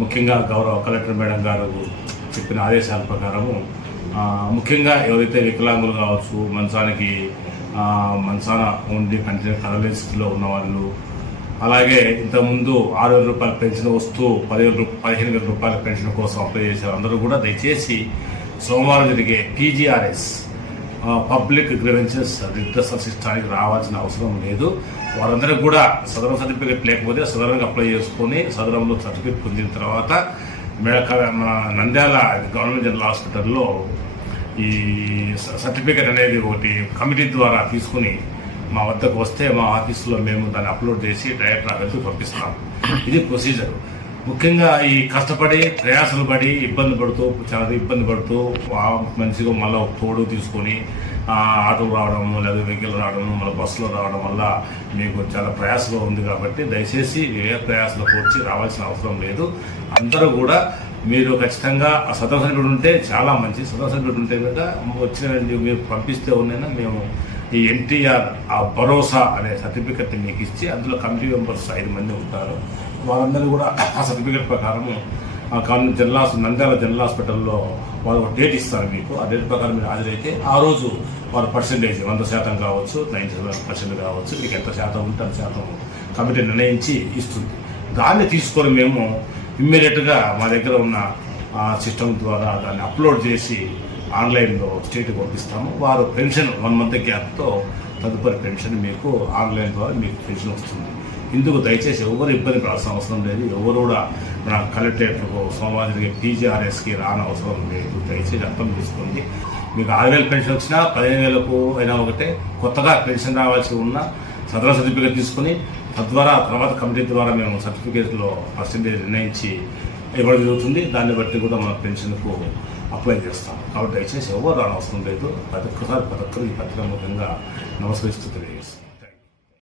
ముఖ్యంగా గౌరవ collector madam గారు చెప్పిన ఆదేశాల ప్రకారము ముఖ్యంగా ఎవరైతే వికలాంగులు కావచ్చు మంచానికి మంచాన ఉండి కంటిన్యూ కదలేని స్థితిలో ఉన్న వాళ్ళు అలాగే ఇంతకుముందు ఆరు వేల రూపాయల పెన్షన్ వస్తూ పదివేల పదిహేను వేల రూపాయల పెన్షన్ కోసం అప్లై చేశారు. అందరూ కూడా దయచేసి సోమవారం జరిగే పీజీఆర్ఎస్ పబ్లిక్ గ్రీవెన్సెస్ రిటర్స్ సిస్టానికి రావాల్సిన అవసరం లేదు. వారందరికీ కూడా సదరం సర్టిఫికేట్ లేకపోతే సదరంగా అప్లై చేసుకొని సదరంలో సర్టిఫికేట్ పొందిన తర్వాత మన నంద్యాల గవర్నమెంట్ జనరల్ హాస్పిటల్లో ఈ సర్టిఫికేట్ అనేది ఒకటి కమిటీ ద్వారా తీసుకుని మా వద్దకు వస్తే మా ఆఫీసులో మేము దాన్ని అప్లోడ్ చేసి డైరెక్టర్ ఆఫీస్కి పంపిస్తాం ఇది ప్రొసీజర్. ముఖ్యంగా ఈ కష్టపడి ప్రయాసలు పడి ఇబ్బంది పడుతూ చాలా ఇబ్బంది పడుతూ మంచిగా మనిషిగా మళ్ళీ ఒక తోడు తీసుకొని ఆటో ఆటోలు రావడం లేదా వెహికల్ రావడం మళ్ళీ బస్సులో రావడం వల్ల మీకు చాలా ప్రయాసగా ఉంది కాబట్టి దయచేసి ఏ ప్రయాసలకు వచ్చి రావాల్సిన అవసరం లేదు. అందరూ కూడా మీరు ఖచ్చితంగా ఆ ఉంటే చాలా మంచి సదరం ఉంటే కనుక వచ్చిన మీరు పంపిస్తే ఉన్నైనా మేము ఈ ఎన్టీఆర్ ఆ భరోసా అనే సర్టిఫికెట్ మీకు ఇచ్చి అందులో కమిటీ మెంబర్స్ ఐదు మంది ఉంటారు. వాళ్ళందరూ కూడా ఆ సర్టిఫికెట్ ప్రకారం ఆ జనరల్ నంద్యాల జనరల్ హాస్పిటల్లో వాళ్ళు ఒక డేట్ ఇస్తారు మీకు. ఆ డేట్ ప్రకారం మీరు హాజరైతే ఆ రోజు వారు పర్సెంటేజ్ వంద శాతం కావచ్చు నైంటీ సెవెన్ పర్సెంట్ కావచ్చు మీకు ఎంత శాతం ఉంటే అంత శాతం కమిటీ నిర్ణయించి ఇస్తుంది. దాన్ని తీసుకొని మేము ఇమ్మీడియట్గా మా దగ్గర ఉన్న సిస్టమ్ ద్వారా దాన్ని అప్లోడ్ చేసి ఆన్లైన్లో స్టేట్కి పంపిస్తాము. వారు పెన్షన్ వన్ మంత్ గ్యాప్తో తదుపరి పెన్షన్ మీకు ఆన్లైన్ ద్వారా మీకు పెన్షన్ వస్తుంది. ఇందుకు దయచేసి ఎవరు ఇబ్బంది పడాల్సిన అవసరం లేదు. ఎవరు కూడా మన కలెక్టరేట్కు సోమవారికి జరిగే పీజీఆర్ఎస్కి రాని అవసరం లేదు. దయచేసి అర్థం చేసుకోండి. మీకు ఆరు వేలు పెన్షన్ వచ్చినా పదిహేను వేలకు అయినా ఒకటే. కొత్తగా పెన్షన్ రావాల్సి ఉన్న సదర సర్టిఫికేట్ తీసుకుని తద్వారా తర్వాత కమిటీ ద్వారా మేము సర్టిఫికేట్లో పర్సెంటేజ్ నిర్ణయించి ఇవ్వడం జరుగుతుంది. దాన్ని బట్టి కూడా మన పెన్షన్కు అప్లై చేస్తాం. కాబట్టి దయచేసి ఎవరు రాని అవసరం లేదు. ప్రతి ఒక్కసారి ప్రతి ఒక్కరు ఈ పత్రిక ముఖ్యంగా నమస్కరిస్తూ తెలియజేస్తాం